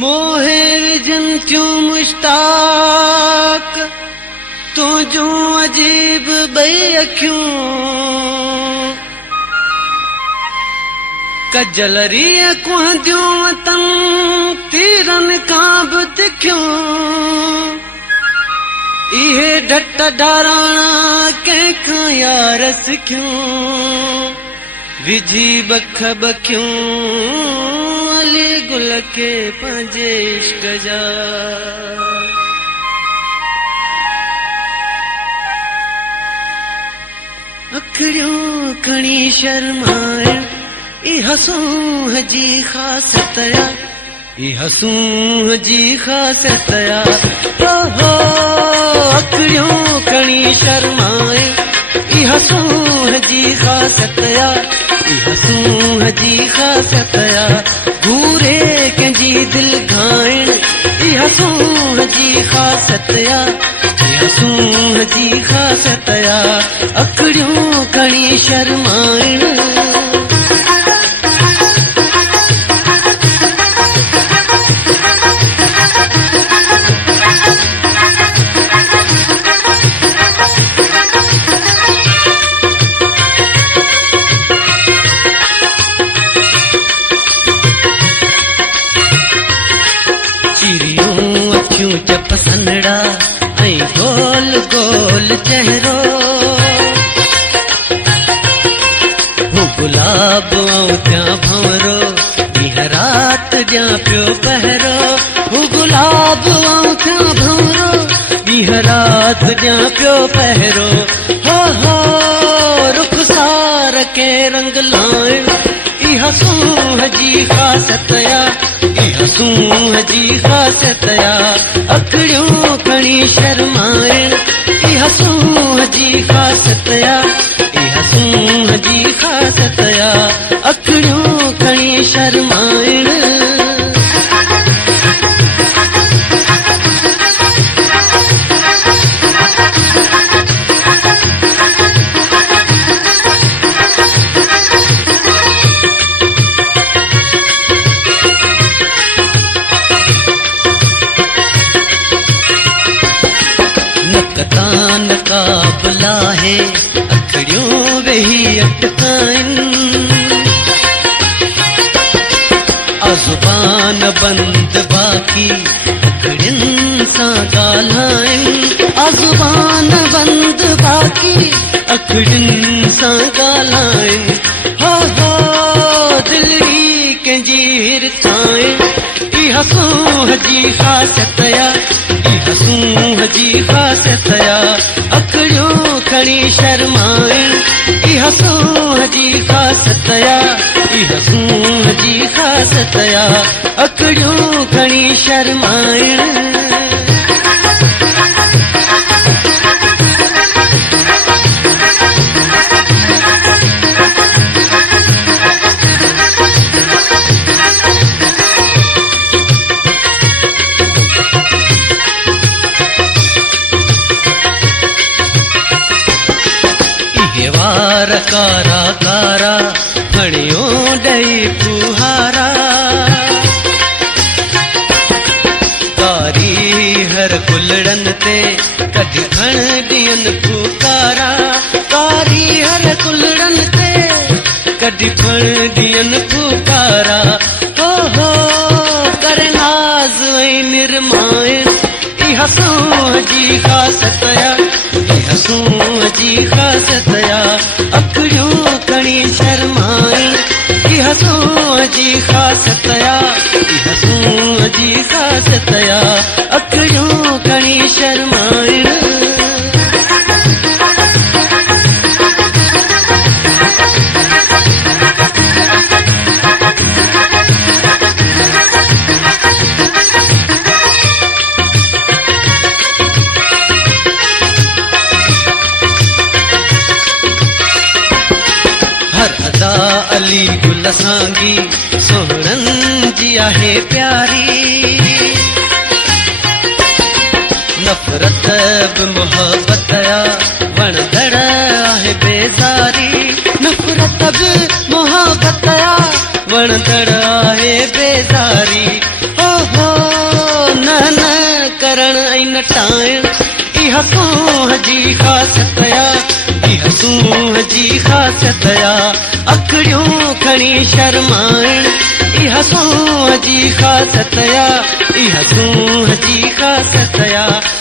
मोहे विजन क्यों मुश्ताक तू जो अजीब बई अखियूं कजलरी कुहंदियूं वतन तीरन खां बि तिखियूं इहे ढट डाराणा कंहिंखां यार सिखियूं विझी बख बखियूं अली गुल के पंहिंजे इश्क जा अखड़ियूं खणी शर्माइण ई हसूं जी ख़ासियत या ई हसूं जी ख़ासियत या हो अखड़ियूं खणी शर्माइण ई हसूं जी ख़ासियत या ई हसूं जी ख़ासियत या घूरे कंहिंजी दिल घाइण ई हसूं जी ख़ासियत या ई हसूं जी ख़ासियत या अखड़ियूं खणी शर्माइण पसंदड़ा ऐं गोल गोल चेहरो हू गुलाब ऐं त्या भंवरो ॾींहं राति ॾियां पियो पहरो हू गुलाब ऐं त्या भंवरो ॾींहं राति ॾियां पियो पहरो हो रुखसार के रंग लाइण ई हसूं जी ख़ासियत या ई हसूं जी ख़ासियत या अखड़ियूं खणी शर्माइण ई हसूं जी ख़ासियत या ई हसूं जी ख़ासियत या अखड़ियूं खणी शर्माइण काबला है अखड़ियों वेही अटकाइन अज़ुबान बंद बाकी अखड़ियुनि सां ॻाल्हाइन अज़ुबान बंद बाकी अखड़ियुनि सां ॻाल्हाइन हो दिलड़ी कंहिंजी हिरकाइन ई हसूं जी ख़ासियत या ई हसूं जी ख़ासियत या अखड़ियूं खणी शर्माइण ई हसूं जी ख़ासियत या ई हसूं जी ख़ासियत या अखड़ियूं खणी शर्माइण वार कारा कारा फणियों ॾेई फुहारा कारी हर कुलड़न ते कढी खण ॾियनि पुकारा कारी हर कुलड़न ते कढी खण ॾियनि पुकारा हो कर नाज़ ऐं निरमाइण ई हसूं जी ख़ासियत या ई हसूं जी ख़ासियत या अखड़ियूं खणी शर्माइण ई हसूं जी ख़ासियत या ई हसूं जी ख़ासियत या अखड़ियूं खणी शर्माइण अली गुल सांगी सोहणन जी आहे प्यारी नफ़रत बि मोहब्बत या वणंदड़ आहे बेज़ारी नफ़रत बि मोहब्बत या वणंदड़ आहे बेज़ारी हो लटाइण इहा सूंह जी ख़ासियत इहा सूंह जी ख़ासियत अखड़ियूं खणी शर्माइण इहा सूंह जी ख़ासियत इहा सूंह जी ख़ासियत